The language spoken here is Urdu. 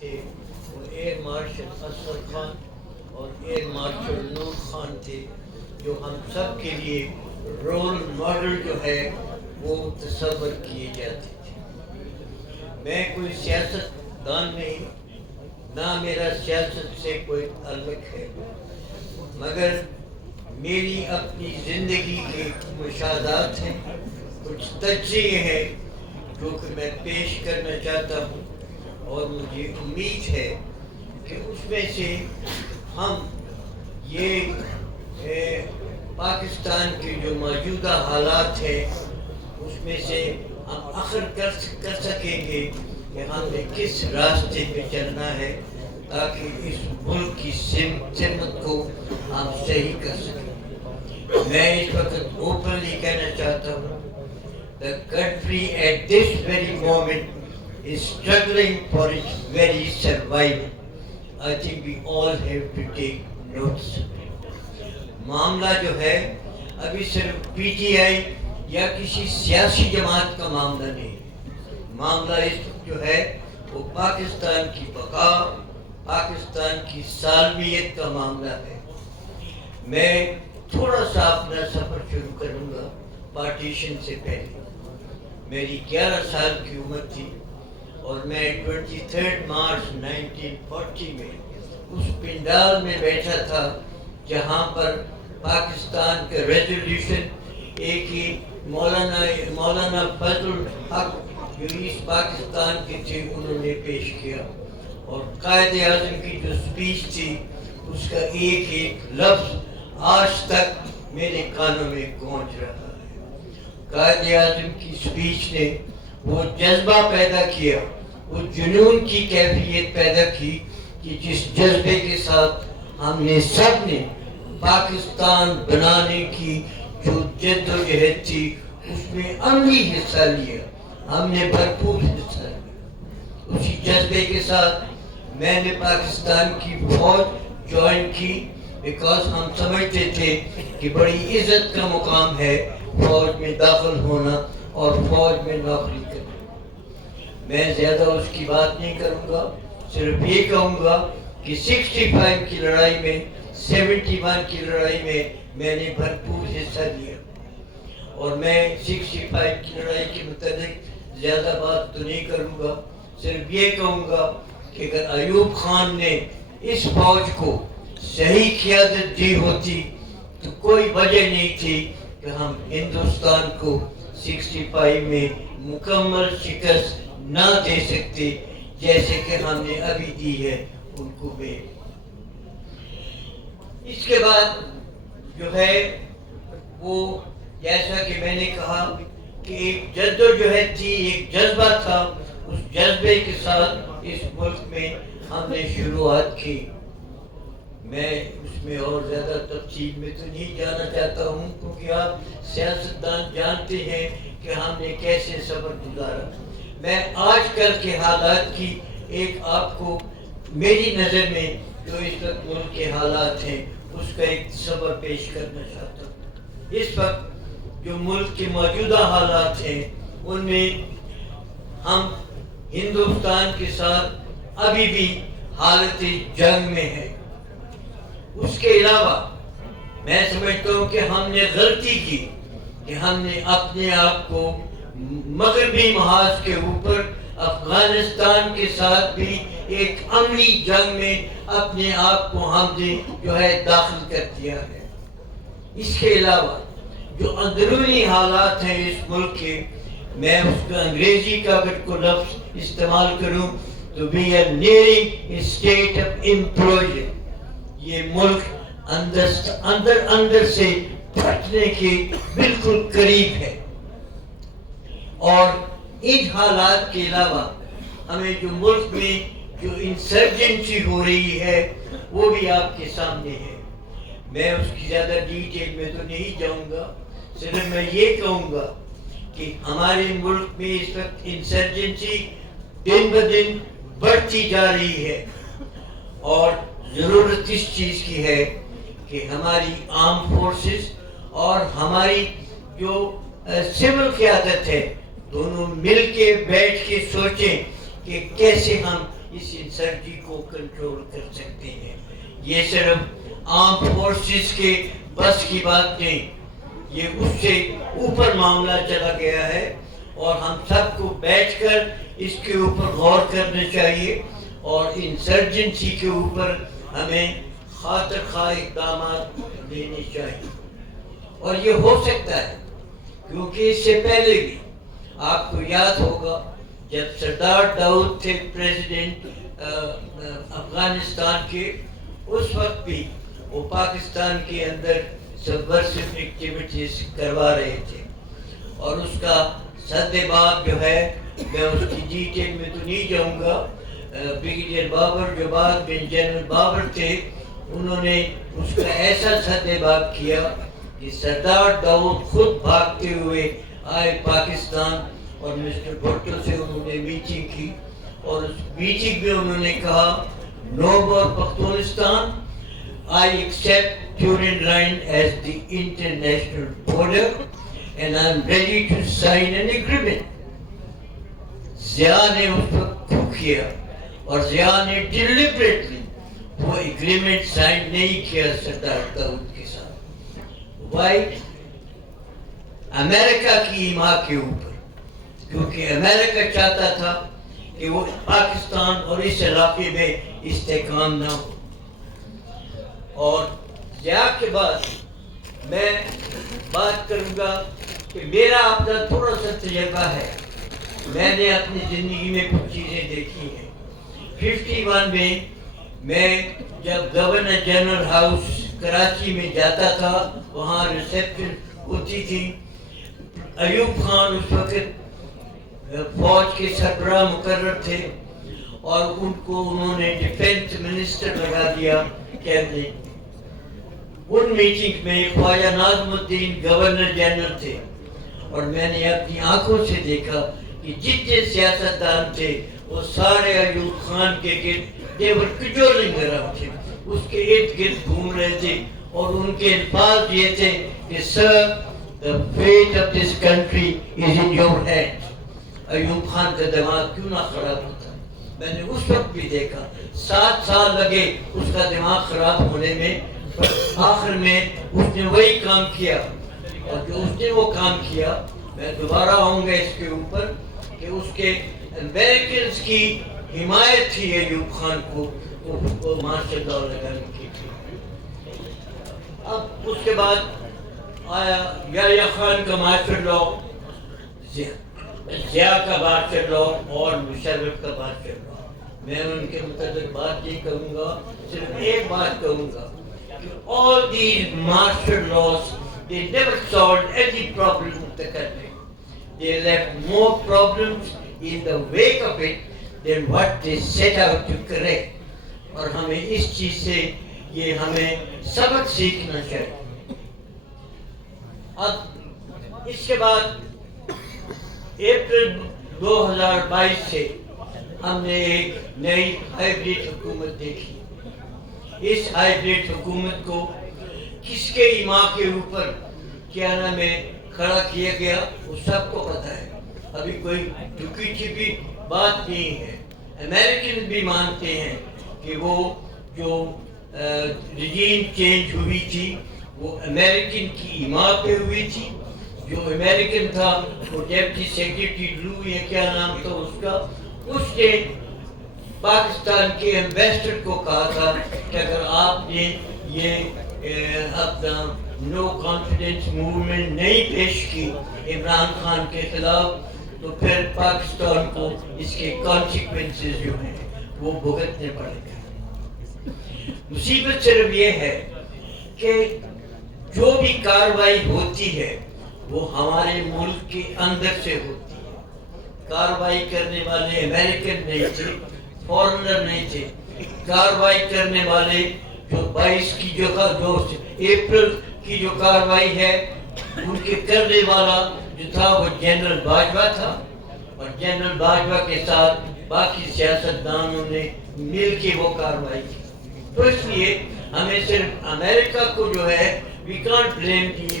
تھے وہ ایئر مارشل اسد خان اور ایئر مارشل نور خان تھے، جو ہم سب کے لیے رول ماڈل جو ہے وہ تصور کیے جاتے تھے۔ میں کوئی سیاست دان نہیں، نہ میرا سیاست سے کوئی تعلق ہے، مگر میری اپنی زندگی کے مشاہدات ہیں، کچھ تجزیے ہیں جو کہ میں پیش کرنا چاہتا ہوں، اور مجھے امید ہے کہ اس میں سے ہم یہ پاکستان کے جو موجودہ حالات ہیں اس میں سے ہم آخر کر سکیں گے کہ ہم نے کس راستے پہ چلنا ہے، تاکہ اس ملک کی سمت کو ہم صحیح کر سکیں۔ میں اس وقت اوپنلی کہنا چاہتا ہوں، the country at this very moment is struggling for its very survival. I think we all have to take notice. معاملہ جو ہے ابھی صرف پی ٹی آئی یا کسی سیاسی جماعت کا معاملہ نہیں، معاملہ اس وقت جو ہے وہ پاکستان کی بقا، پاکستان کی سالمیت کا معاملہ ہے۔ میں تھوڑا سا اپنا سفر شروع کروں گا پارٹیشن سے پہلے۔ میری 11 سال کی عمر تھی اور میں 23 مارچ 1940 میں اس پنڈال میں بیٹھا تھا جہاں پر پاکستان کا ریزولوشن ایک ہی مولانا فضل الحق جو ایسٹ پاکستان کے تھے انہوں نے پیش کیا، اور قائد اعظم کی جو اسپیچ تھی اس کا ایک ایک لفظ آج تک میرے کانوں میں گونج رہا ہے۔ قائد اعظم کی اسپیچ نے وہ جذبہ پیدا کیا، وہ جنون کی کیفیت پیدا کی کہ جس جذبے کے ساتھ ہم نے سب نے پاکستان بنانے کی جو جد و جہد تھی اس میں عملی حصہ لیا، ہم نے بھرپور حصہ لیا۔ اسی جذبے کے ساتھ میں نے پاکستان کی فوج جوائن کی، بیکاز ہم سمجھتے تھے کہ بڑی عزت کا مقام ہے فوج میں داخل ہونا اور فوج میں نوکری کرنا۔ میں زیادہ اس کی بات نہیں کروں گا، صرف یہ کہوں گا کہ 65 کی لڑائی میں، 71 کی لڑائی میں نے بھرپور حصہ لیا، اور میں 65 کی لڑائی کے متعلق زیادہ بات تو نہیں کروں گا، صرف یہ کہوں گا کہ اگر ایوب خان نے اس فوج کو صحیح قیادت دی ہوتی تو کوئی وجہ نہیں تھی کہ ہم ہندوستان کو 65 میں مکمل شکست نہ دے سکتے جیسے کہ ہم نے ابھی دی ہے ان کو بھی۔ اس کے بعد جو ہے وہ جیسا کہ میں نے کہا کہ ایک جد و جہد تھی، ایک جذبہ تھا، اس جذبے کے ساتھ اس ملک میں ہم نے شروعات کی۔ میں اس میں اور زیادہ تفصیل میں تو نہیں جانا چاہتا ہوں، کیونکہ آپ سیاستدان جانتے ہیں کہ ہم نے کیسے سفر گزارا۔ میں آج کل کے حالات کی ایک آپ کو میری نظر میں جو اس وقت ملک کے حالات ہیں اس کا ایک تصور پیش کرنا چاہتا ہوں۔ اس وقت جو ملک کے موجودہ حالات ہیں ان میں ہم ہندوستان کے ساتھ ابھی بھی حالت جنگ میں ہیں۔ اس کے علاوہ میں سمجھتا ہوں کہ ہم نے غلطی کی کہ ہم نے اپنے آپ کو مغربی محاذ کے اوپر افغانستان کے ساتھ بھی ایک عملی جنگ میں اپنے آپ کو ہم نے جو ہے داخل کر دیا ہے۔ اس کے علاوہ جو اندرونی حالات ہیں اس ملک کے، میں اس کا انگریزی کا اگر کوئی لفظ استعمال کروں تو we are nearing a state of implosion۔ یہ ملک اندر سے پھٹنے کے بالکل قریب ہے، اور ان حالات کے علاوہ ہمیں جو ملک میں جو انسرجنسی ہو رہی ہے وہ بھی آپ کے سامنے ہے۔ میں اس کی زیادہ ڈیٹیل میں تو نہیں جاؤں گا، صرف میں یہ کہوں گا کہ ہمارے ملک میں اس وقت انسرجنسی دن بدن بڑھتی جا رہی ہے، اور ضرورت اس چیز کی ہے کہ ہماری آرم فورسز اور ہماری جو سول قیادت ہے دونوں مل کے بیٹھ کے سوچیں کہ کیسے ہم اس انسرجی کو کنٹرول کر سکتے ہیں. یہ صرف آرم فورسز کے بس کی بات نہیں, یہ اس سے اوپر معاملہ چلا گیا ہے, اور ہم سب کو بیٹھ کر اس کے اوپر غور کرنا چاہیے, اور انسرجنسی کے اوپر ہمیں خاطر خواہ اقدامات لینے چاہیے. اور یہ ہو سکتا ہے کیونکہ اس سے پہلے بھی آپ کو یاد ہوگا جب سردار داؤد تھے پریزیڈنٹ افغانستان کے, اس وقت بھی وہ پاکستان کے اندر سبورسیو ایکٹیویٹیز کروا رہے تھے, اور اس کا سدباب جو ہے میں اس کی ڈیٹیل میں تو نہیں جاؤں گا. بریگیڈیئر بابر جو بعد میں جنرل بابر تھے, انہوں نے اس کا ایسا سدباب کیا کہ سردار داؤد خود بھاگتے ہوئے آئے پاکستان, اور مسٹر بھٹو سے انہوں نے میٹنگ کی, اور اس میٹنگ میں انہوں نے کہا نو مور Pakhtunistan, I accept Turin Line as the international border and I'm ready to sign an agreement. Zia نے اس وقت کھو کیا, اور ضیاء نے ڈیلیبریٹلی وہ اگریمنٹ سائن نہیں کیا سردار داؤد کے ساتھ. وائی؟ امریکہ کی ایما کے اوپر, کیونکہ امریکہ چاہتا تھا کہ وہ پاکستان اور اس علاقے میں استحکام نہ ہو. اور ضیاء کے بعد میں بات کروں گا کہ میرا اپنا تھوڑا سا تجربہ ہے, میں نے اپنی زندگی میں کچھ چیزیں دیکھی ہیں. 51 میں جب گورنر جنرل ہاؤس کراچی میں جاتا تھا, وہاں ریسیپشن ہوتی تھی. ایوب خان اس وقت فوج کے سربراہ مقرر تھے, اور ان کو انہوں نے ڈیفینس منسٹر لگا دیا کیبنٹ. ان میٹنگ میں خواجہ ناظم الدین گورنر جنرل تھے, اور میں نے اپنی آنکھوں سے دیکھا کہ جتنے سیاستدان تھے وہ سارے ایوب خان کے گرد they were cajoling around him, اس کے ارد گرد گھوم رہے تھے, اور ان کے الفاظ یہ تھے کہ sir, the fate of this country is in your hands. Ayub Khan کا دماغ کیوں نہ خراب ہوتا؟ میں نے اس وقت بھی دیکھا 7 سال لگے اس کا دماغ خراب ہونے میں, آخر میں اس نے وہی کام کیا. اور جو اس نے وہ کام کیا, میں دوبارہ آؤں گا اس کے اوپر کہ اس کے امریکنز کی حمایت تھی ایوب خان کو مارشل لاء لگانے کی. اب اس کے بعد آیا یحییٰ خان کا مارشل لاء, ضیاء کا مارشل لاء, اور مشرف کا مارشل لاء. میں ان کے متعلق بات نہیں کہوں گا, صرف ایک بات کہوں گا کہ all these martial laws, they never solved any problem of the country. They left more problems in the wake of it than what they set out to correct. اور ہمیں اس چیز سے یہ ہمیں سبق سیکھنا چاہیے. اب اس کے بعد اپریل 2022 سے ہم نے ایک نئی ہائیبریڈ حکومت دیکھی. اس ہائیبریڈ حکومت کو کس کے ایما کے اوپر کیا نام ہے کھڑا کیا گیا وہ سب کو پتہ ہے. ابھی کوئی ٹکی چھپی بات نہیں ہے. امریکن بھی مانتے ہیں کہ وہ جو رجیم چینج ہوئی تھی وہ امریکن کی ایما پہ ہوئی تھی. جو امریکن تھا وہ ڈیپٹی سیکریٹری لو یا کیا نام تھا اس کا, اس نے پاکستان کے ایمبیسڈر کو کہا تھا کہ اگر آپ نے یہ اپنا نو کانفیڈنس موومنٹ نہیں پیش کی عمران خان کے خلاف, تو پھر پاکستان کو اس کے کانسیکوینسز جو ہیں وہ بھگتنے پڑے گا. مصیبت صرف یہ ہے کہ جو بھی کارروائی ہوتی ہے وہ ہمارے ملک کے اندر سے ہوتی ہے. کارروائی کرنے والے امریکن نہیں تھے, فورنر نہیں تھے. کارروائی کرنے والے جو 22 کی جگہ جو اپریل کی جو کارروائی ہے ان کے کرنے والا جو تھا وہ جنرل باجوہ تھا, اور جنرل باجوہ کے ساتھ باقی سیاستدانوں نے مل کے وہ کارروائی کی. تو اس لیے ہمیں صرف امریکہ کو جو ہے we can't blame the